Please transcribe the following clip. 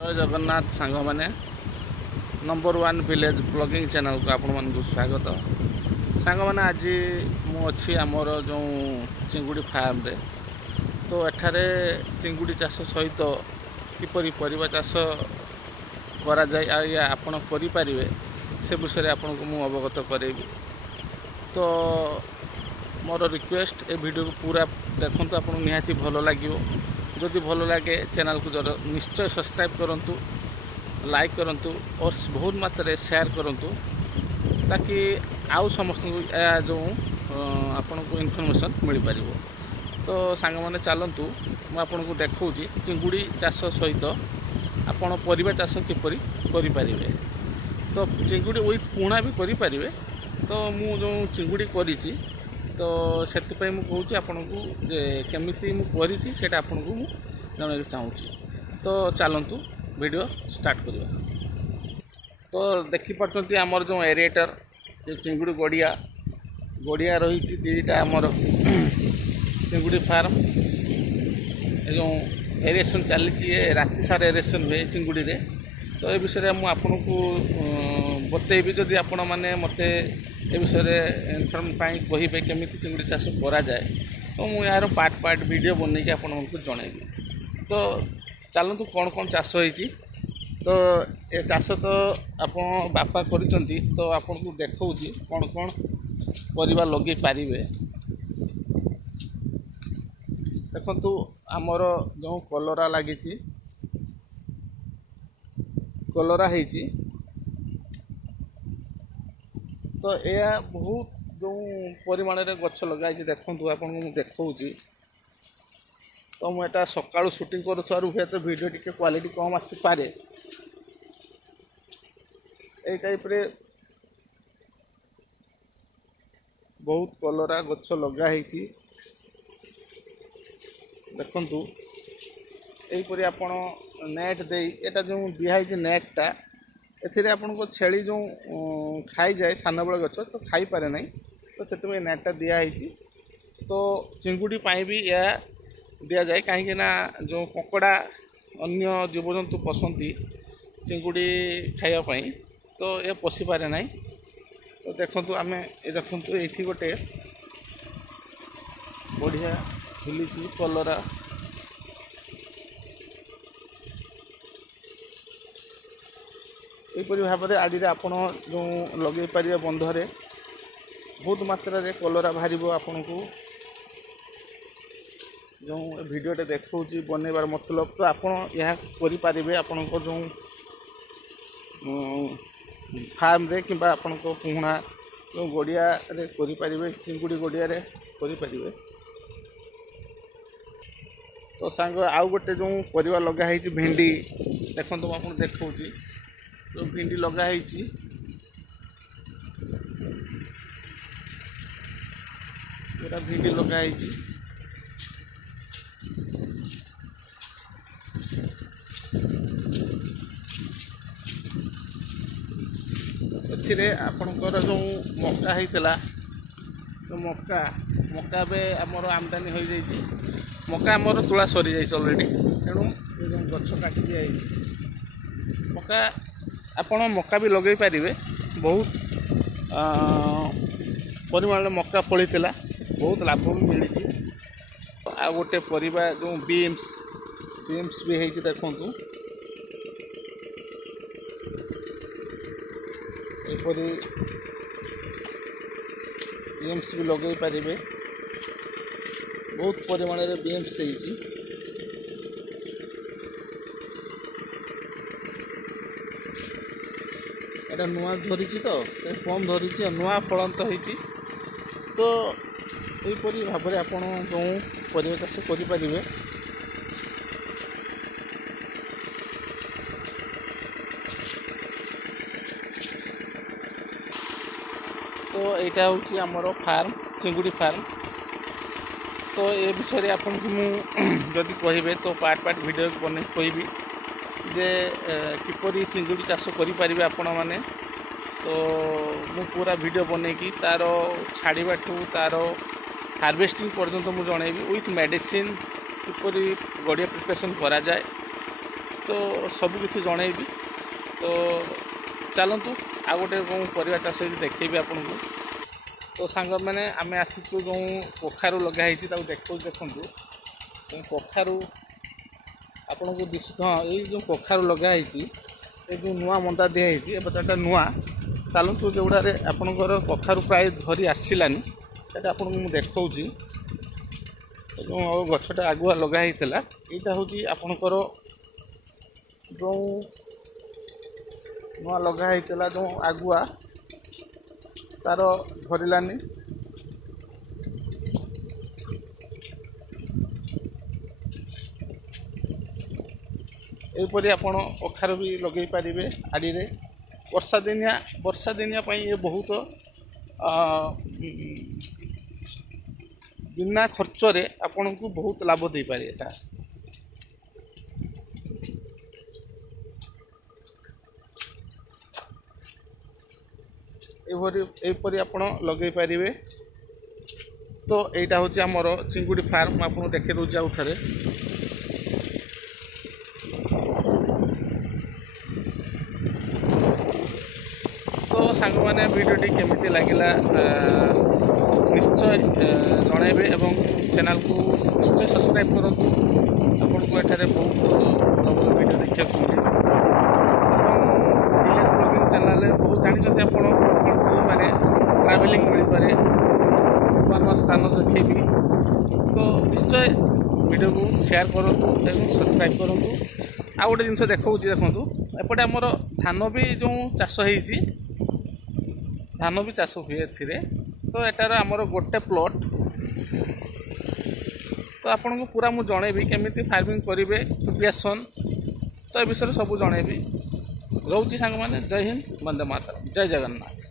जय जगन्नाथ सांग मैंने नंबर 1 विलेज ब्लॉगिंग चैनल को आपण मानक स्वागत। सांग मैंने आज मुझी आमर जो चिंगुड़ी फार्म रे तो एठारे चिंगुड़ी चाष सहित किपरि परिबा चाष करा जाय या आपण करि परिबे से विषय आपन को मु अवगत करेबी। तो मोर रिक्वेस्ट ए वीडियो को पूरा देखंतु, आपन निहाती भलो लागिवो। जदि भल लगे चैनल को निश्चय सब्सक्राइब करंतु, लाइक करंतु और बहुत मात्रा शेयर करंतु ताकि आउ समस्त जो आपन को इनफॉरमेशन मिल पारिबो। तो सांग माने चलंतु मु आपन को देखौची चिंगुड़ी चाष सहित आपन परिबा चाष किपरि करि पारिबे। तो चिंगुड़ी ओई पुणा भी करि पारिबे। तो मु जो चिंगुड़ी करिची तो से मुझे आपन को केमिति मुझे से आपन को जन चाहूँगी। तो चलतु वीडियो स्टार्ट करवा। तो देखिपी आमर जो एरेटर चिंगुड़ी गड़िया गड़िया रही दीटा आमर चिंगुड़ी फार्म जो एरेसन चली राति सारा एरेसन हुए चिंगुड़ी रे। तो ये विषय में आपन को बतेबी जदि आपण मैंने मत ए विषय इनफर्म कहे केमी चिंगुड़ी चाष करा जाए तो मुझे यार पार्ट पार्ट वीडियो बन के आपको जनइबी। तो चलतु कौन कौन चाष होती। तो ये चाष तो आप बापा कर तो आपन को देखा कौन कौन परिबा लगे पारे। देखु आमर जो कलरा लगी कलरा है तो यह बहुत जो परिमाण रे गछ लगाई देखु आपन को देखौची। तो मुझे सकाळु शूटिंग करूथार हुए तो वीडियो टिके क्वालिटी कम आसी पारे। ए टाइप रे बहुत कलरा गछ लगा है देखु। यहीपरि आपण नेट दे एटा जो दिहाई नेटा एथिरे आपन को छेली जो खाई जाए सान बड़ गछ तो खाई पारे नहीं। तो से नेटा दिखाई तो चिंगुड़ी पाई भी यह दि जाए कहीं जो कंकड़ा अन्य जीवजंतु पसंदी चिंगुड़ी खायापाई तो ये पशि पारे नहीं। तो देखु आम देखु ये गोटे बढ़िया फुली कलरा यहीपरि भाव में आड़ी आपड़ जो लगे पारे बंधरे बहुत मात्रा रे कलरा बाहर आपन को जो वीडियोटे देखा बनइबार मतलब। तो आपड़ यह करें आपण जो फार्म रे कि आपण पुहणा जो गड़िया रे करें चिंगुड़ी गड़िया रे करें। तो सांग आउ गोटे जो परिवा लगा है भेंडी देखो आप देखा जो भिंडी लगाई पूरा भिंडी लगाई आपणकर जो मक्का होता जो मक्का मक्का बे आमर आमदानी हो जाइए। मक्का आमर तुला सरी जाइए अलरेडी तेणु जो गछ काटी दिया मक्का आपण मक्का भी लगे पारे। बहुत परिमाण मक्का फली बहुत लाभ भी मिली। आ गोटे परिबा जो बीम्स भी है देखु एपरी बीम्स भी लगे पारे। बहुत परिमाण रे बीम्स है एटा नुआ धरी तो कम धरी नुआ फलंत होती। तो यहीपरि भाव में आपड़ जो परिबा चाष करें। तो यहाँ हूँ आमर फार्म चिंगुड़ी फार्म। तो ये विषय आपन को जदि कहे तो पार्ट पार्ट वीडियो बन कहबी जे किपरि चिंगुड़ी चाष करें आपण मैंने। तो मु पूरा वीडियो बनईकी तार छाड़ा तार हार्वेस्टिंग पर्यंत मुझे जनइबी विथ मेडिसिन किपरि गड़िया प्रिपरेशन करा जाए तो सबकिछि जनइबी। तो चलतु आ गोटे कौन परिवा चाष देखी आपको। तो सांग मैंने आम आसीचु जो कखारू लगाई देखो देखूँ कखारू आपन को दिशु। हाँ ये जो कखारू लगाई ये जो नुआ मंदा दिखाई एटा नुआ। चलतु जोड़ा आपणकर कखारू प्राय धरी आसलानी से आपको मुझे देखा जो गछटा आगुआ लगाई यहाँ हूँ आपणकर जो नुआ लगाई जो आगुआ तार धरलानी। यहपरी आप कखारू भी लगे पारे आड़ी रे। वर्षा दिनिया ये बहुत बिना खर्च रे आपन को बहुत लाभ दे पारे। एटा एपरी आप लगे पारे। तो यहाँ हूँ आमर चिंगुड़ी फार्म आपको देखे दूसरी आउ थे। तो सांग मैंने वीडियोटी केमिति लगिला निश्चय जनइबे एवं चैनल को निश्चय सब्सक्राइब करूँ। आपन को एठारे बहुत भल भल वीडियो देखा विलेज ब्लॉगिंग चैनल बहुत जानते आप माने ट्रैवलिंग मिल पारे नूआ नूआ स्थान देखेबी। तो निश्चय वीडियो को शेयर करूँ एवं सब्सक्राइब करूँ। आ गोटे जिनस देखा देखूँ एपटे आमर धान भी जो चाष होती धान भी चाष हुए एथिरे। तो एटार आमर गोटे प्लॉट। तो आपन को पूरा मु जनइबी केमिति फार्मिंग करेंगे प्रिपरेशन। तो ए विषय सब जनइबी। रोची सांग माने जय हिंद, वंदे मातरम, जय जगन्नाथ।